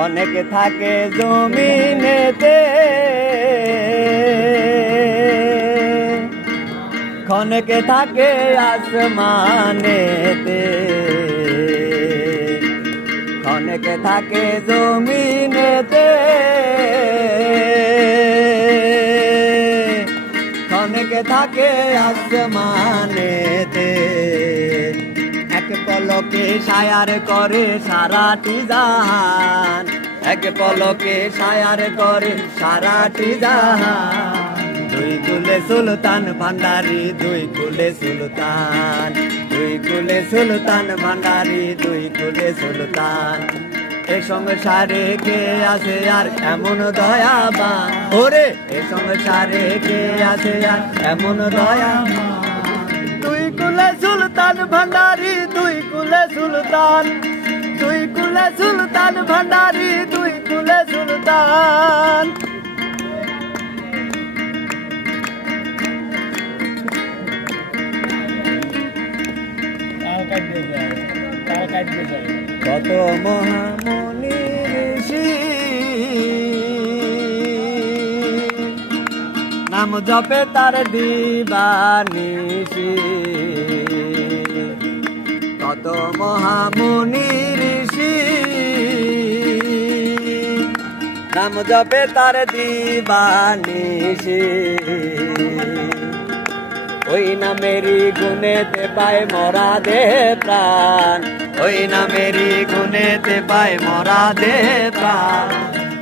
অনেক থাকে জমিনেতে, অনেক থাকে আসমানেতে, অনেক থাকে জমিনেতে, অনেক থাকে আসমানেতে। এক পলকে সায়ার করে সারাটি জাহান, এক পলকে সায়ার করে সারাটি জাহান। দুই কুলে সুলতান ভান্ডারি, দুই কুলে সুলতান, দুই কুলে সুলতান ভান্ডারি, দুই কুলে সুলতান। এ সংসারে কে আছে আর এমন দয়াবান, ওরে এ সংসারে কে আছে আর এমন দয়াবান। দুই কুলে সুলতান ভান্ডারি, দুই কুলে সুলতান, দুই কুলে সুলতান ভান্ডারি, দুই কুলে সুলতান। কত মহামনি ঋষি নাম জপে তার দিবানিশি, কত মহামনি ঋষি নাম জপে তার দিবানিশি। ওই নামেরই গুণেতে পায় মরা দে প্রাণ, ওই নামেরই গুণেতে পায় মরা দে প্রাণ।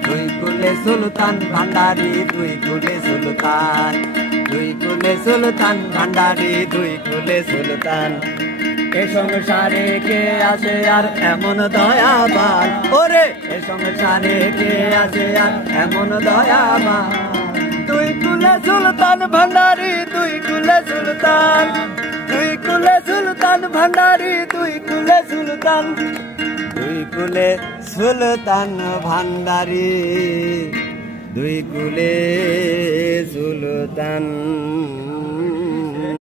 দুই কুলে সুলতান ভান্ডারি, দুই কুলে সুলতান, দুই কুলে সুলতান ভান্ডারি, দুই কুলে সুলতান। এ সংসারে কে আছে আর এমন দয়াবান, ওরে এ সংসারে কে আছে আর এমন দয়াবান। দুই কুলে সুলতান ভান্ডারি, দুই কুলে সুলতান, দুই কুলে সুলতান ভান্ডারি, দুই কুলে সুলতান, দুই কুলে সুলতান ভান্ডারি, দুই কুলে সুলতান।